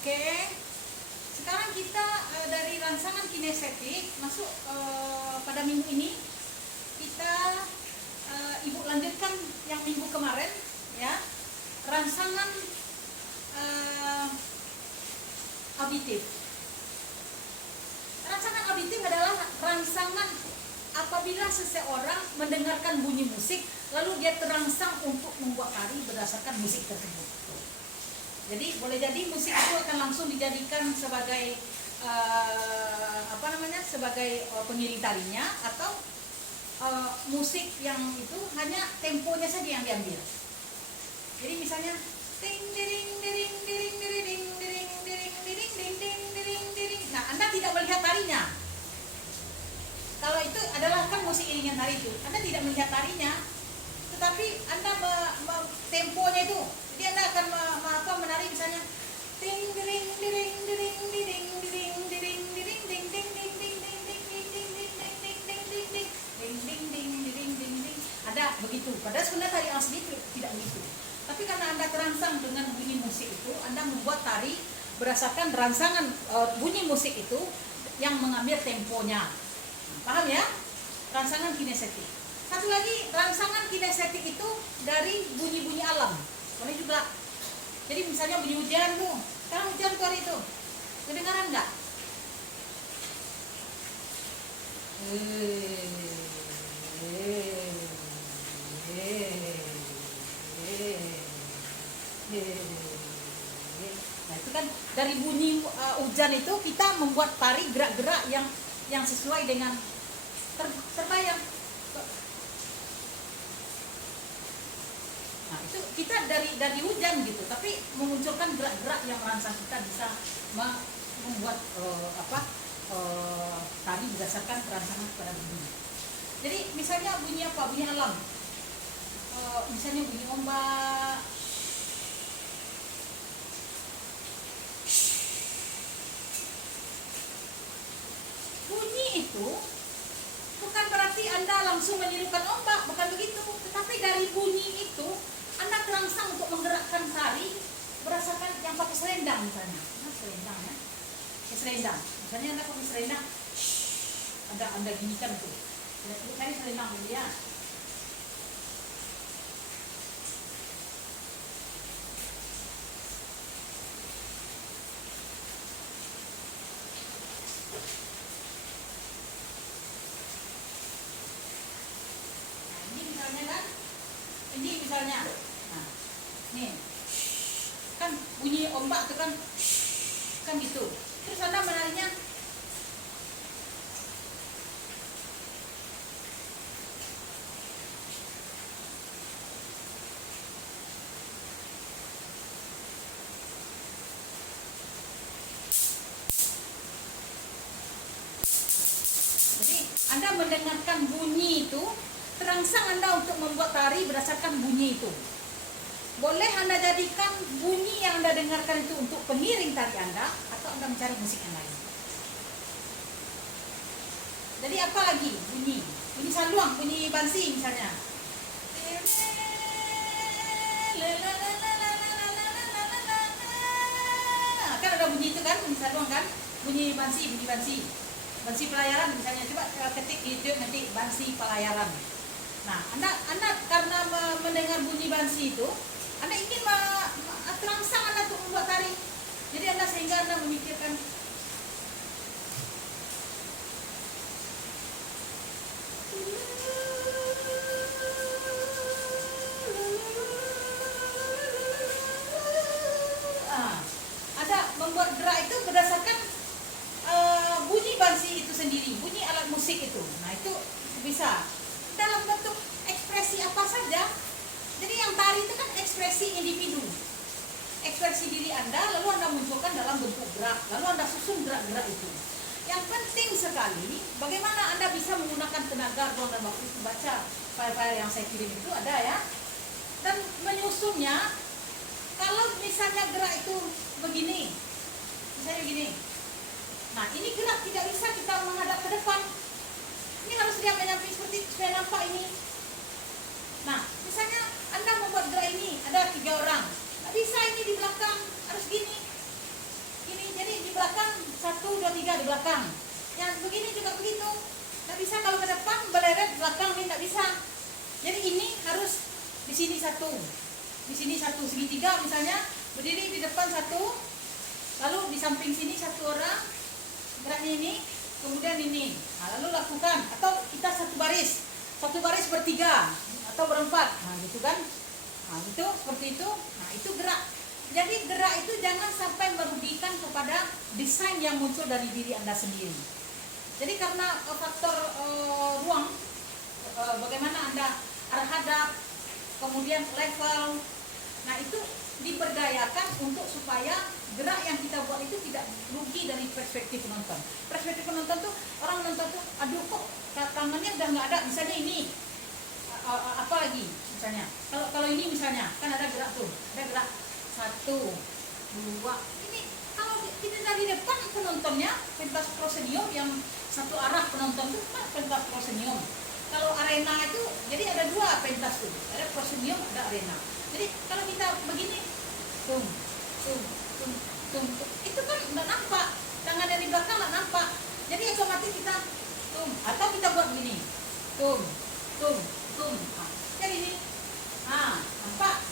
Oke, sekarang kita dari rangsangan kinestetik masuk pada minggu ini. Kita ibu lanjutkan yang minggu kemarin ya, rangsangan auditif. Rangsangan auditif adalah rangsangan apabila seseorang mendengarkan bunyi musik lalu dia terangsang untuk membuat tari berdasarkan musik tersebut. Jadi boleh jadi musik itu akan langsung dijadikan sebagai sebagai pengiring tarinya, atau musik yang itu hanya temponya saja yang diambil. Jadi misalnya ting dering dering dering dering dering dering dering dering dering dering. Nah, Anda tidak melihat tarinya. Kalau itu adalah kan musik iringan tari itu, Anda tidak melihat tarinya, tetapi Anda temponya itu. Jadi Anda akan menari misalnya ting dering dering dering dering dering dering dering ding ding ding ding ding ding ding ding ding ding ding ding ding ding ding ding ding ding ding. Ada begitu. Padahal sebenarnya tari asli tidak begitu. Tapi karena Anda terangsang dengan bunyi musik itu, Anda membuat tari berdasarkan rangsangan bunyi musik itu yang mengambil temponya. Paham ya? Rangsangan kinestetik. Satu lagi, rangsangan kinestetik itu dari bunyi-bunyi alam. Boleh juga. Jadi misalnya bunyi hujan tuh, sekarang hujan tuh hari itu, kedengaran nggak? Nah itu kan dari bunyi hujan itu kita membuat tari gerak-gerak yang sesuai dengan terbayang. Nah itu kita dari hujan gitu, tapi memunculkan gerak-gerak yang merangsang kita bisa membuat tari berdasarkan rangsangan pada bunyi. Jadi misalnya bunyi apa? Bunyi alam. Misalnya bunyi ombak. Bunyi itu bukan berarti Anda langsung menirukan ombak, bukan begitu. Tetapi dari bunyi itu Anda terangsang untuk menggerakkan tari berdasarkan yang pakai selendang misalnya. Nah, selendang ya. Selendang. Misalnya Anda pakai selendang, Anda ginikan tuh. Cari selendang dulu ya. Ini misalnya, nah, nih, kan bunyi ombak itu kan gitu. Terus Anda menarinya, jadi Anda mendengarkan bunyi itu, terangsang Anda untuk membuat tari berdasarkan bunyi itu. Boleh Anda jadikan bunyi yang Anda dengarkan itu untuk pengiring tari Anda, atau Anda mencari musik yang lain. Jadi apa lagi bunyi? Bunyi saluang, bunyi bansi misalnya. Kan ada bunyi itu kan, bunyi saluang kan? Bunyi bansi. Bansi pelayaran misalnya, coba ketik di YouTube nanti bansi pelayaran. Nah, Anda karena mendengar bunyi bansi itu, Anda ingin terangsang Anda untuk membuat tari. Jadi sehingga Anda memikirkan Anda membuat gerak itu berdasarkan bunyi bansi itu sendiri, bunyi alat musik itu. Nah, itu bisa dalam bentuk ekspresi apa saja. Jadi yang tari itu kan ekspresi individu, ekspresi diri Anda, lalu Anda munculkan dalam bentuk gerak, lalu Anda susun gerak-gerak itu. Yang penting sekali, bagaimana Anda bisa menggunakan tenaga ruang dan waktu. Baca file-file yang saya kirim itu ada ya. Dan menyusunnya, kalau misalnya gerak itu begini, misalnya begini. Nah, ini gerak tidak bisa kita menghadap ke depan. Ini harus dia menyamping seperti supaya nampak ini. Nah, misalnya Anda membuat gerak ini, ada 3 orang. Nggak bisa ini di belakang, harus gini. satu segitiga misalnya, berdiri di depan satu, lalu di samping sini satu orang, geraknya ini, kemudian ini. Nah, lalu lakukan, atau kita satu baris bertiga atau berempat, nah gitu kan. Nah itu seperti itu. Nah itu gerak. Jadi gerak itu jangan sampai merugikan kepada desain yang muncul dari diri Anda sendiri. Jadi karena faktor ruang, bagaimana Anda arah hadap, kemudian level, nah itu diberdayakan untuk supaya gerak yang kita buat itu tidak rugi dari perspektif penonton. Perspektif penonton tuh, orang menonton tuh, aduh kok tangannya udah nggak ada, misalnya ini, apa lagi misalnya, kalau ini misalnya, kan ada gerak tuh, ada gerak 1, 2, ini kalau kita dari depan penontonnya, pentas proscenium yang satu arah penonton tuh kan pentas proscenium. Kalau arena itu, jadi ada 2 pentas tuh, ada proscenium, ada arena. Jadi kalau kita begini, tung, itu kan nggak nampak, tangan dari belakang nggak nampak. Jadi otomatis kita tung, atau kita buat begini, tung. Nah, jadi ini,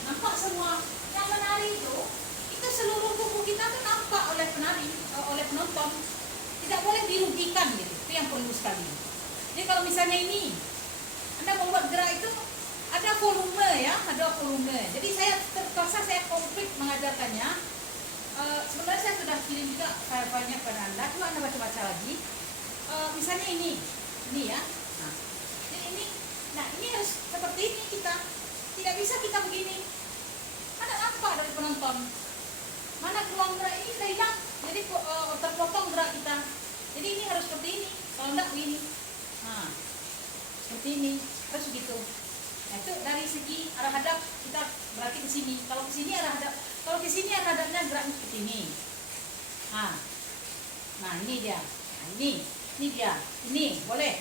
nampak semua yang menari itu seluruh tubuh kita tuh nampak oleh penari, oleh penonton. Tidak boleh dirugikan gitu, itu yang perlu sekali. Jadi kalau misalnya ini, Anda membuat gerak itu ada volume ya, ada volume. Jadi saya terpaksa saya komplit mengajarkannya. Sebenarnya saya sudah kirim juga file-filenya kepada Anda, cuma Anda baca-baca lagi. Misalnya ini ya. Nah, ini, ini harus seperti ini kita. Tidak bisa kita begini. Mana nampak dari penonton? Mana ruang gerak ini sudah hilang, jadi terpotong gerak kita. Jadi ini harus seperti ini. Kalau enggak begini. Nah, seperti ini harus begitu. Nah itu dari segi arah hadap kita berarti ke sini. Kalau ke sini arah hadap, kalau ke sini arah hadapnya geraknya seperti ini. Nah ini dia. Nah, ini dia. Ini boleh.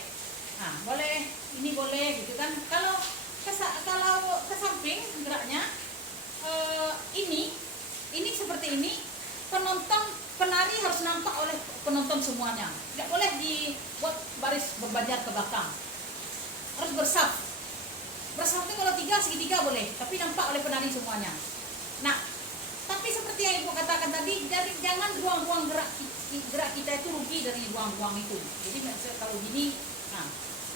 Nah boleh. Ini boleh gitu kan. Kalau ke samping geraknya ini seperti ini. Penari harus nampak oleh penonton semuanya. Tidak boleh dibuat baris berbanjar ke belakang. Harus bersaf. Bersaf itu kalau 3 segitiga boleh, tapi nampak oleh penari semuanya. Nah, tapi seperti yang Ibu katakan tadi, jangan ruang-ruang gerak kita itu rugi dari ruang-ruang itu. Jadi kalau gini,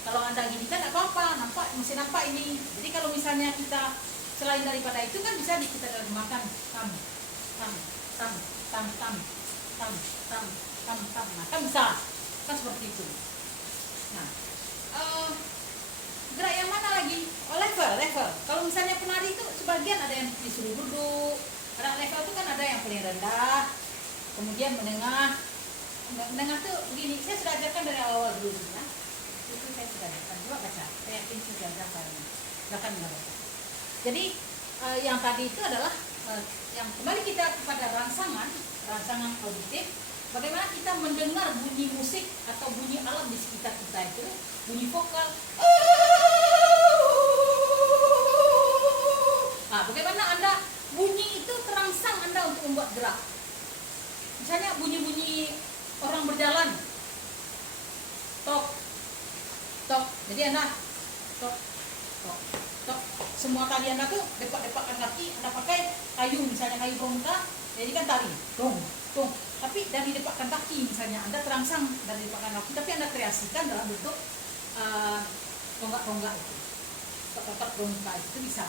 kalau Anda gini kan tidak apa-apa, mesti nampak ini. Jadi kalau misalnya kita selain daripada itu kan bisa kita terjemahkan tam, nah kan bisa, kan seperti itu. Nah, gerak yang mana lagi? Level. Kalau misalnya penari itu sebagian ada yang disuruh duduk, ada level itu kan ada yang paling rendah, kemudian menengah tuh begini. Saya sudah ajarkan dari awal dulu ya. Itu saya sudah ajarkan. Coba baca. Saya yakin sudah ajarkan. Silakan baca. Jadi yang tadi itu adalah yang kembali kita kepada rangsangan auditif. Bagaimana kita mendengar bunyi musik atau bunyi alam di sekitar kita itu, bunyi vokal. Nah, bagaimana Anda bunyi itu terangsang Anda untuk membuat gerak. Misalnya bunyi-bunyi orang berjalan, tok. Jadi Anda tok. Semua tali Anda tuh depak-depakkan kaki, Anda pakai kayu, misalnya kayu bongkar, jadi kan tali, tung. Tapi dari depakkan kaki misalnya, Anda terangsang dari depakkan kaki, tapi Anda kreasikan dalam bentuk tonggak-tonggak itu, tonggak itu bisa.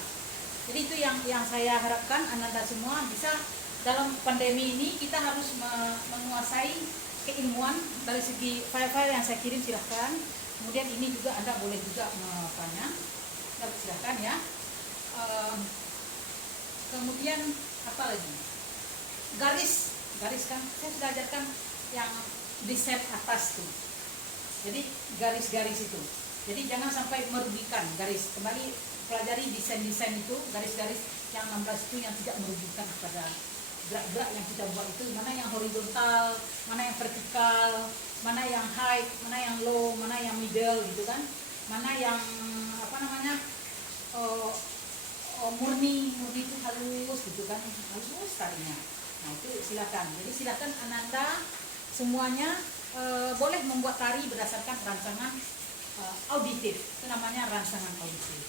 Jadi itu yang saya harapkan Anda semua bisa dalam pandemi ini. Kita harus menguasai keilmuan dari segi file-file yang saya kirim, silahkan. Kemudian ini juga Anda boleh juga tanya, silahkan ya. Kemudian apa lagi? Garis kan saya sudah ajarkan yang desain atas tuh. Jadi garis-garis itu. Jadi jangan sampai merugikan garis. Kembali pelajari desain itu, garis-garis yang 16 itu yang tidak merugikan kepada gerak-gerak yang kita buat itu. Mana yang horizontal, mana yang vertikal, mana yang high, mana yang low, mana yang middle gitu kan. Mana yang murni itu halus gitu kan, halus tarinya. Nah itu silakan. Jadi silakan Ananda semuanya boleh membuat tari berdasarkan rancangan auditif. Itu namanya rancangan auditif.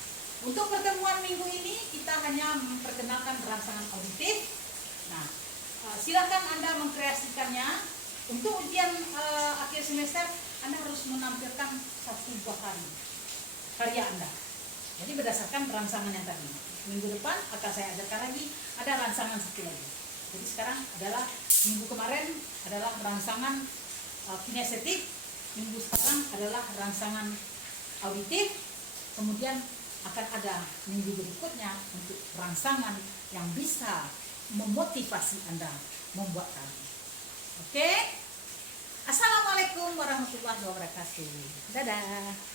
Untuk pertemuan minggu ini kita hanya memperkenalkan rangsangan auditif. Nah, silakan Anda mengkreasikannya. Untuk ujian akhir semester Anda harus menampilkan 1 buah karya Anda. Jadi berdasarkan rangsangan yang tadi. Minggu depan akan saya ajarkan lagi ada rangsangan 1 lagi. Jadi sekarang adalah minggu kemarin adalah rangsangan kinestetik, minggu sekarang adalah rangsangan auditif, kemudian akan ada minggu berikutnya untuk rangsangan yang bisa memotivasi Anda membuat karya. Oke? Assalamualaikum warahmatullahi wabarakatuh. Dadah.